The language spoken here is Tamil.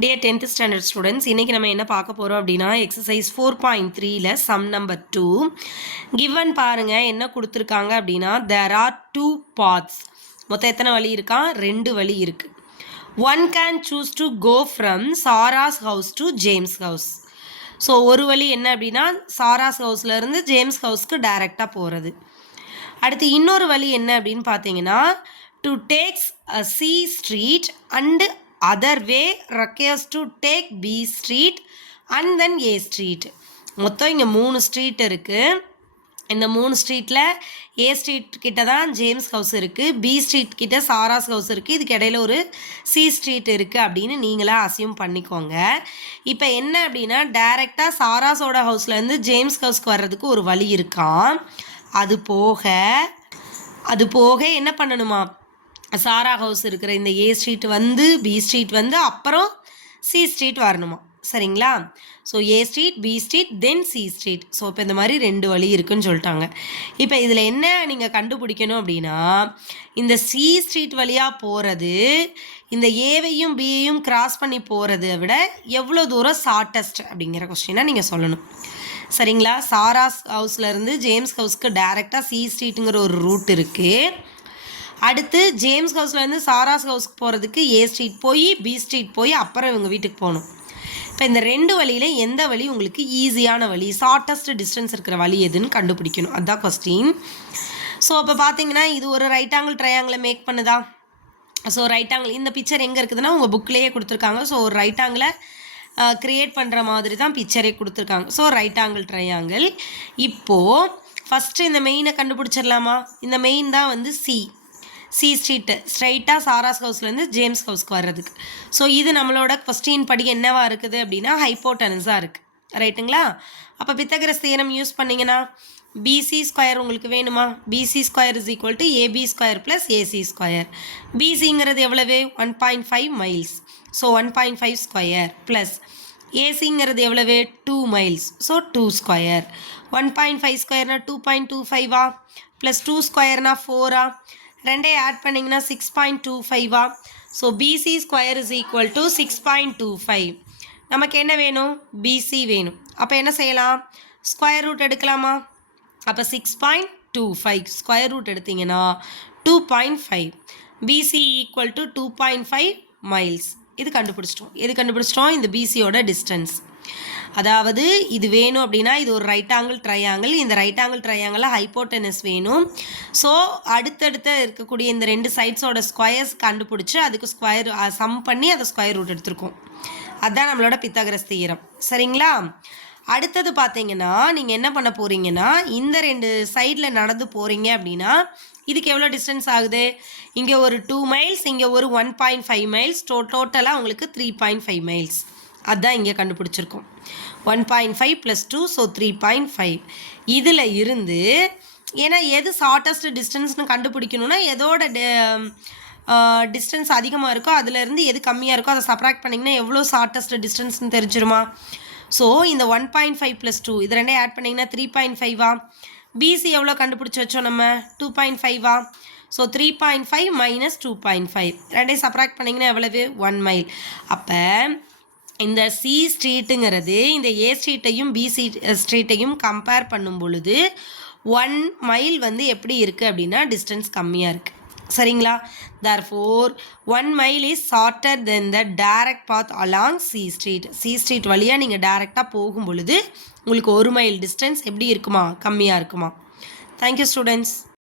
Dear 10th standard students, இன்னைக்கு நம்ம என்ன பார்க்க போறோம் அப்படின்னா exercise 4.3ல sum number 2 given பாருங்க என்ன கொடுத்திருக்காங்க அப்படின்னா there are two paths. மொத்தம் எத்தனை வழி இருக்கா? ரெண்டு வழி இருக்கு. One can choose to go from Sarah's house to James' house. So ஒரு வழி என்ன அப்படின்னா சாராஸ் ஹவுஸ்ல இருந்து ஜேம்ஸ் ஹவுஸ்க்கு டைரக்டா போறது. அடுத்து இன்னொரு வழி என்ன அப்படின்னு பார்த்தீங்கன்னா to takes a C street and other way requires to take B street and then A street. மொத்தம் இங்கே 3 ஸ்ட்ரீட் இருக்குது. இந்த 3 ஸ்ட்ரீட்டில் ஏ ஸ்ட்ரீட் கிட்ட தான் ஜேம்ஸ் ஹவுஸ் இருக்குது, பி ஸ்ட்ரீட் கிட்ட சாராஸ் ஹவுஸ் இருக்குது, இதுக்கு இடையில ஒரு சி ஸ்ட்ரீட் இருக்குது அப்படின்னு நீங்களா அசியூம் பண்ணிக்கோங்க. இப்போ என்ன அப்படின்னா டைரெக்டாக சாராஸோட ஹவுஸ்லேருந்து ஜேம்ஸ் ஹவுஸ்க்கு வர்றதுக்கு ஒரு வழி இருக்கான். அது போக என்ன பண்ணணுமா, சாரா ஹவுஸ் இருக்கிற இந்த ஏ ஸ்ட்ரீட் வந்து பி ஸ்ட்ரீட் வந்து அப்புறம் சி ஸ்ட்ரீட் வரணுமா, சரிங்களா? ஸோ ஏ ஸ்ட்ரீட், பி ஸ்ட்ரீட், தென் சி ஸ்ட்ரீட். ஸோ இப்போ இந்த மாதிரி ரெண்டு வழி இருக்குன்னு சொல்லிட்டாங்க. இப்போ இதில் என்ன நீங்கள் கண்டுபிடிக்கணும் அப்படின்னா இந்த சி ஸ்ட்ரீட் வழியாக போகிறது இந்த ஏவையும் பியையும் கிராஸ் பண்ணி போகிறத விட எவ்வளோ தூரம் ஷார்ட்டஸ்ட் அப்படிங்கிற கொஸ்டினை நீங்கள் சொல்லணும், சரிங்களா? சாராஸ் ஹவுஸ்லேருந்து ஜேம்ஸ் ஹவுஸ்க்கு டைரெக்டாக சி ஸ்ட்ரீட்டுங்கிற ஒரு ரூட் இருக்குது. அடுத்து ஜேம்ஸ் ஹவுஸ்லேருந்து சாராஸ் ஹவுஸ்க்கு போகிறதுக்கு ஏ ஸ்ட்ரீட் போய் பி ஸ்ட்ரீட் போய் அப்புறம் இவங்க வீட்டுக்கு போகணும். இப்போ இந்த ரெண்டு வழியில் எந்த வழி உங்களுக்கு ஈஸியான வழி, ஷார்ட்டஸ்ட் டிஸ்டன்ஸ் இருக்கிற வழி எதுன்னு கண்டுபிடிக்கணும், அதுதான் கொஸ்டின். ஸோ இப்போ பார்த்தீங்கன்னா இது ஒரு ரைட் ஆங்கிள் ட்ரையாங்கிளை மேக் பண்ணுதா? ஸோ ரைட் ஆங்கிள் இந்த பிக்சர் எங்கே இருக்குதுன்னா உங்கள் புக்லேயே கொடுத்துருக்காங்க. ஸோ ஒரு ரைட் ஆங்கிளை க்ரியேட் பண்ணுற மாதிரி தான் பிக்சரே கொடுத்துருக்காங்க. So right angle triangle. இப்போது ஃபஸ்ட்டு இந்த மெயினை கண்டுபிடிச்சிடலாமா? இந்த மெயின் தான் வந்து சி ஸ்ட்ரீட்டு ஸ்ட்ரைட்டாக சாராஸ் ஹவுஸ்லேருந்து ஜேம்ஸ் ஹவுஸ்க்கு வர்றதுக்கு. ஸோ இது நம்மளோட கொஸ்டின் படி என்னவா இருக்குது அப்படின்னா ஹைப்போட்டனஸாக இருக்குது, ரைட்டுங்களா? அப்போ பித்தகரஸ் தியரம் யூஸ் பண்ணிங்கன்னா பிசி ஸ்கொயர் உங்களுக்கு வேணுமா? BC square is equal to AB square plus AC square. பிசிங்கிறது எவ்வளவு? 1.5 மைல்ஸ். ஸோ 1.5 ஸ்கொயர் ப்ளஸ் ஏசிங்கிறது எவ்வளவு? 2 மைல்ஸ். So 2 square. 1.5 ஸ்கொயர்னா 2.25 ப்ளஸ் 2 ஸ்கொயர்னா 4 ரெண்டே ஆட் பண்ணிங்கன்னா 6.25 so BC square is equal to 6.25. நமக்கு என்ன வேணும்? பிசி வேணும். அப்போ என்ன செய்யலாம்? ஸ்கொயர் ரூட் எடுக்கலாமா? அப்போ 6.25 ஸ்கொயர் ரூட் எடுத்திங்கன்னா 2.5. B C equal to 2.5 miles. இது கண்டுபிடிச்சிட்டோம். இந்த பிசியோட டிஸ்டன்ஸ். அதாவது இது வேணும் அப்படின்னா இது ஒரு ரைட் ஆங்கிள் ட்ரையாங்கிள். இந்த ரைட் ஆங்கிள் ட்ரையாங்கிளில் ஹைப்போட்டனஸ் வேணும். ஸோ அடுத்தடுத்த இருக்கக்கூடிய இந்த ரெண்டு சைட்ஸோட ஸ்கொயர்ஸ் கண்டுபிடிச்சி அதுக்கு ஸ்கொயர் சம் பண்ணி அதை ஸ்கொயர் ரூட் எடுத்திருக்கோம். அதுதான் நம்மளோட பித்தாகரஸ் தியரம், சரிங்களா? அடுத்தது பார்த்தீங்கன்னா நீங்கள் என்ன பண்ண போகிறீங்கன்னா இந்த ரெண்டு சைடில் நடந்து போகிறீங்க அப்படின்னா இதுக்கு எவ்வளோ டிஸ்டன்ஸ் ஆகுது? இங்கே ஒரு 2 மைல்ஸ், இங்கே ஒரு 1.5 மைல்ஸ், டோட்டலாக உங்களுக்கு 3.5 மைல்ஸ். அதுதான் இங்கே கண்டுபிடிச்சிருக்கோம். 1.5 + 2 ஸோ 3.5. இதில் இருந்து ஏன்னா எது ஷார்ட்டஸ்ட் டிஸ்டன்ஸ்னு கண்டுபிடிக்கணும்னா எதோட டிஸ்டன்ஸ் அதிகமாக இருக்கோ அதுலேருந்து எது கம்மியாக இருக்கோ அதை சப்ராக்ட் பண்ணிங்கன்னா எவ்வளோ ஷார்ட்டஸ்ட் டிஸ்டன்ஸ்னு தெரிஞ்சிருமா? ஸோ இந்த 1.5 + 2 இது ரெண்டே ஆட் பண்ணிங்கன்னா 3.5. பிசி எவ்வளோ கண்டுபிடிச்சி வச்சோம் நம்ம? 2.5. ஸோ 3.5 - 2.5 ரெண்டையும் சப்ராக்ட் பண்ணிங்கன்னா எவ்வளவு? 1 மைல். அப்போ இந்த சி ஸ்ட்ரீட்டுங்கிறது இந்த ஏ ஸ்ட்ரீட்டையும் பி ஸ்ட்ரீட்டையும் கம்பேர் பண்ணும் பொழுது 1 மைல் வந்து எப்படி இருக்குது அப்படின்னா டிஸ்டன்ஸ் கம்மியாக இருக்குது, சரிங்களா? therefore 1 mile is shorter than the direct path along C street வழியாக நீங்கள் டைரெக்டாக போகும் பொழுது உங்களுக்கு 1 மைல் டிஸ்டன்ஸ் எப்படி இருக்குமா? கம்மியாக இருக்குமா? Thank you students.